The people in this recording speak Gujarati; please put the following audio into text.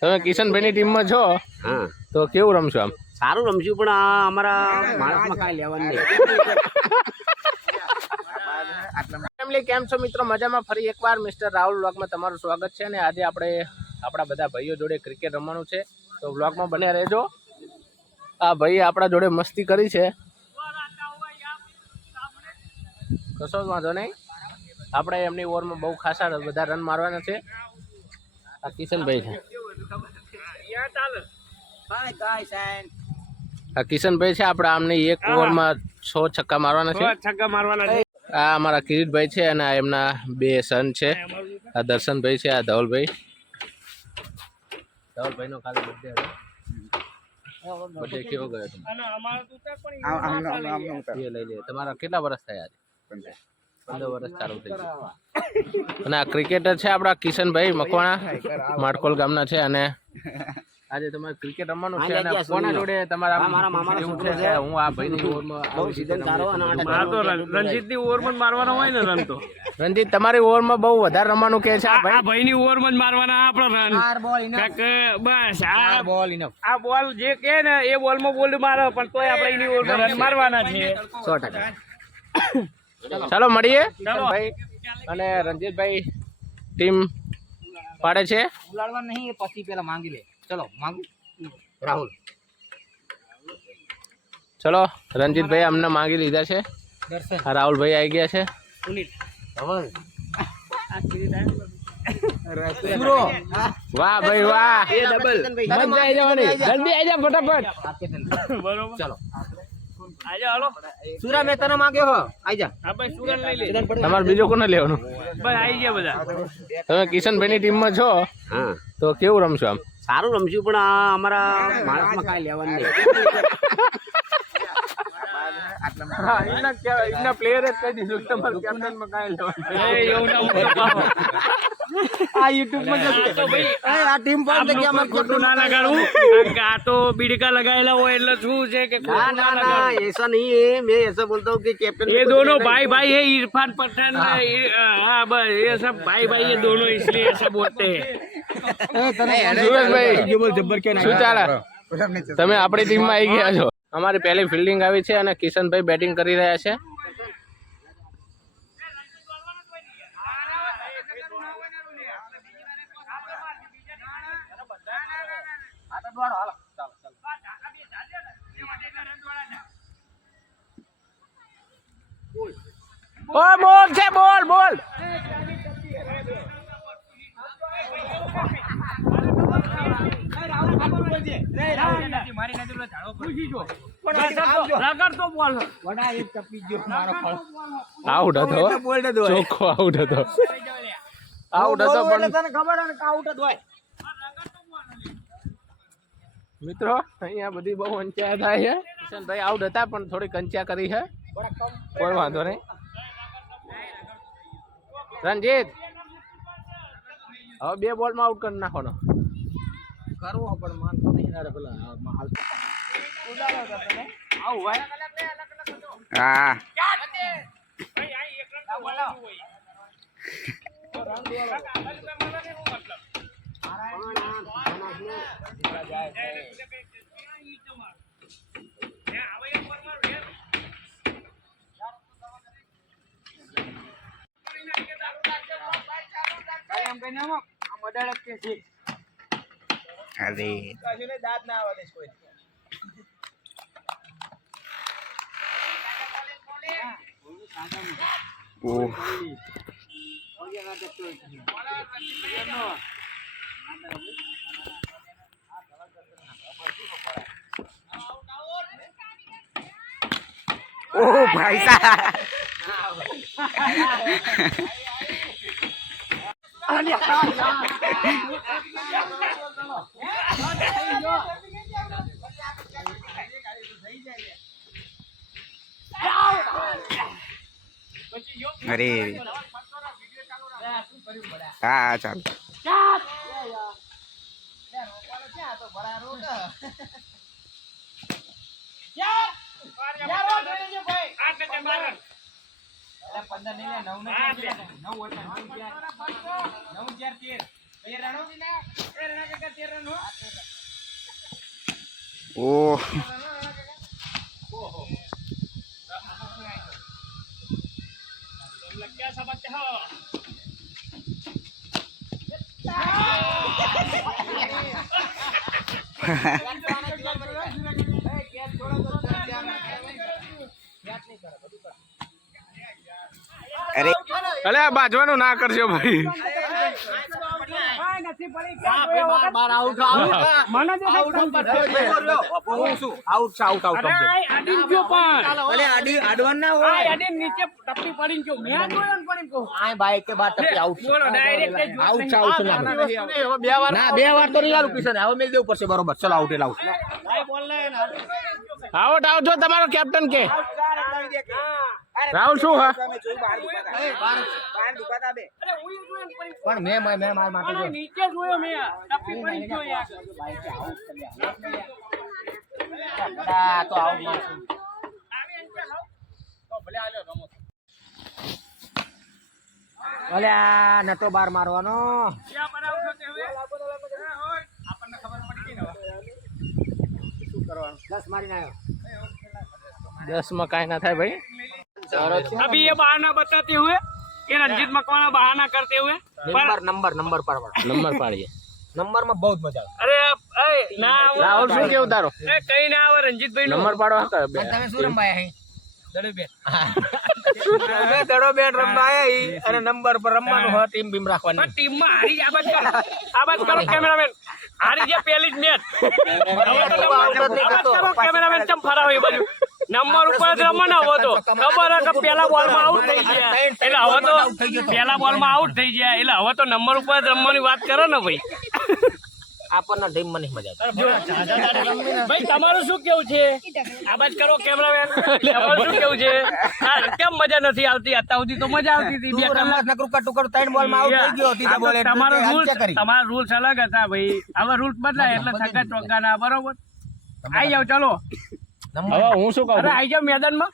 તમે કિશનભાઈની ટીમમાં છો? હા. તો કેવું રમશો? આમ સારું રમશું, પણ અમારા માણસમાં કાંઈ લેવાનું નહીં. ફેમિલી કેમ છો મિત્રો? મજામાં? ફરી એકવાર મિસ્ટર રાહુલ વ્લોગમાં તમારું સ્વાગત છે. અને આજે આપણે આપણા બધા ભાઈઓ જોડે ક્રિકેટ રમવાનું છે, તો વ્લોગમાં બન્યા રહેજો. આ ભાઈ આપણા જોડે મસ્તી કરી છે, કશો જ વાંધો નહીં. આપણે એમની ઓવરમાં બહુ ખાસા બધા રન મારવાના છે. આ કિશનભાઈ છે, આ કિશનભાઈ છે. આપણે આમને એક ઓવરમાં 6 છક્કા મારવાના છે. આ અમારા કિરીટભાઈ છે, અને આ એમના 2 સન છે. આ દર્શનભાઈ છે, આ ધવલભાઈ. ધવલભાઈનો કાલે બર્થડે હતો. બર્થડે કેવો ગયો તમે? લઈ લે. તમારા કેટલા વર્ષ થયા આજે? 15 વર્ષ ચાલુ થઈ ગયા. અને આ ક્રિકેટર છે આપણા કિશનભાઈ મકવાણા, માટકોલ ગામના છે. અને આજે તમારે ક્રિકેટ રમવાનું છે. અને કોના જોડે તમારા એવું છે કે હું આ ભાઈની ઓવરમાં આવી સીઝન સારો અને રણજીતની ઓવરમાં મારવાનો હોય ને રન. તો રણજીત તમારી ઓવરમાં બહુ વધારે રમવાનું કે છે. આ ભાઈની ઓવરમાં જ મારવાના આપણા રન. બસ આ બોલ જે કે ને એ બોલમાં બોલ મારે, પણ તોય આપણે એની ઓવરમાં રન મારવાના છે 100%. ચાલો મળીએ. ભાઈ અને રણજીતભાઈ ટીમ પાડે છે. ઉલાડવા નહીં, પછી પેલા માંગી લે. ચલો માંગુ રાહુલ. ચલો રણજીતભાઈ અમને માંગી લીધા છે. રાહુલભાઈ આવી ગયા છે. વાહ ભાઈ વાહ, મજા આવી જવાની. જલ્દી આવી જા ફટાફટ. ચલો સુરા મેં તને માંગ્યો હો, આઈ જા. હા ભાઈ સુરા લઈ લે. તમારે બીજો કોને લેવાનું? બસ આવી ગયા બધા. તમે કિશનભાઈની ટીમમાં છો? હા. તો કેવું રમશો? આમ સારું રમશું, પણ અમારા માણસમાં કાંઈ લેવાનું નહીં. એના પ્લેયર જ કહી દીધું તમારું કેપ્ટનમાં કાંઈ લેવાનું. આ યુટ્યુબમાં આ ટીમ પર જગ્યામાં ખોટું ના લગાડવું. આ તો બીડકા લગાયેલા હોય એટલે શું છે કે ना ऐसा नहीं है, मैं ऐसा बोलता हूँ कि कैप्टन ये दोनों भाई भाई है, इरफान पठान। हाँ बस ये सब भाई भाई ये दोनों, इसलिए ऐसा बोलते हैं. શું ચાલે? તમે આપણી ટીમમાં આવી ગયા છો. અમારી પહેલી ફિલ્ડિંગ આવી છે અને કિશનભાઈ બેટિંગ કરી રહ્યા છે. બોલ છે, બોલ બોલ. આઉટ હતો, ચોખ્ખો આઉટ હતો. આઉટ હતો પણ મિત્રો અહીંયા બધી બહુ અંચ્યા થાય છે. કિશનભાઈ આઉટ હતા પણ થોડી કંચ્યા કરી છે. કોઈ વાંધો નહીં. રણજીત હવે 2 બોલમાં આઉટ કરી નાખવાનો. કરવો પણ માનતો નહીં. પેલા આવું ભાઈ. હા દાંત ના આવે કોઈ. ओ भाई साहब अरे हाँ चल ઓહ અરે અલે આ બાજવાનું ના કરજો ભાઈ. બે વાર તો નહીં આલું કિશન હવે મેલ દેવું પડશે બરોબર ચલો આઉટ એટલે આઉટ આઉટ આવજો તમારો કેપ્ટન કે રાહુલ શું હા પણ મેં માર માટે જો નીચે જોયો મેં ટપ્પી પડી ગયો યાર આ તો આઉટ મારશું અલ્યા નટો બાર મારવાનો ક્યાં પર આઉટ થતે હવે આપણને ખબર પડી ગઈ ને શું કરવાનું 10 મારીને આવ્યો 10 માં કાંઈ ના થાય ભાઈ. अभी ये बहाना बताते हुए ये रंजीत मकवाना बहाना करते हुए નંબર પર નંબર પાડીએ. નંબર માં બહુ મજા આવે अरे ना રાહુલ શું કેવું તારો कहीं ना आवे रंजीत भाई નંબર પાડો હા બે. તમે શું રમાયા અહીં दड़े बेट દડો બેટ રમાયા અહીં અને નંબર પર રમવાનું હોય ટીમ બીમ રાખવાની टीम में हारी आबाद करो कैमरामैन हारी जे पहली ज मैच करो कैमरामैन चम फरा हो बाजू नंबर ઉપર જ રમવાનો હતો ખબર કે પહેલા બોલ માં આઉટ થઈ ગયા એટલે હવે તો પહેલા બોલ માં આઉટ થઈ ગયા એટલે હવે તો નંબર ઉપર જ રમવાની વાત કરો ને ભાઈ આપણને ટીમ માં નહીં મજા આવે ભાઈ તમારું શું કેવું છે આબાજ કરો કેમેરામેન તમારું શું કેવું છે કેમ મજા નથી આવતી અત્યાર સુધી તો મજા આવતી હતી બે કલાક નકરું કટુ કટુ 3 બોલ માં આઉટ થઈ ગયો ત્રીજા બોલે તમારા રૂલ્સ અલગ હતા ભાઈ હવે રૂલ્સ બદલાય એટલે છક્કા ચોગ્ગા ના બરોબર આઈ જાવ ચાલો હવે હું શું કહું અરે આઈ જાવ મેદાનમાં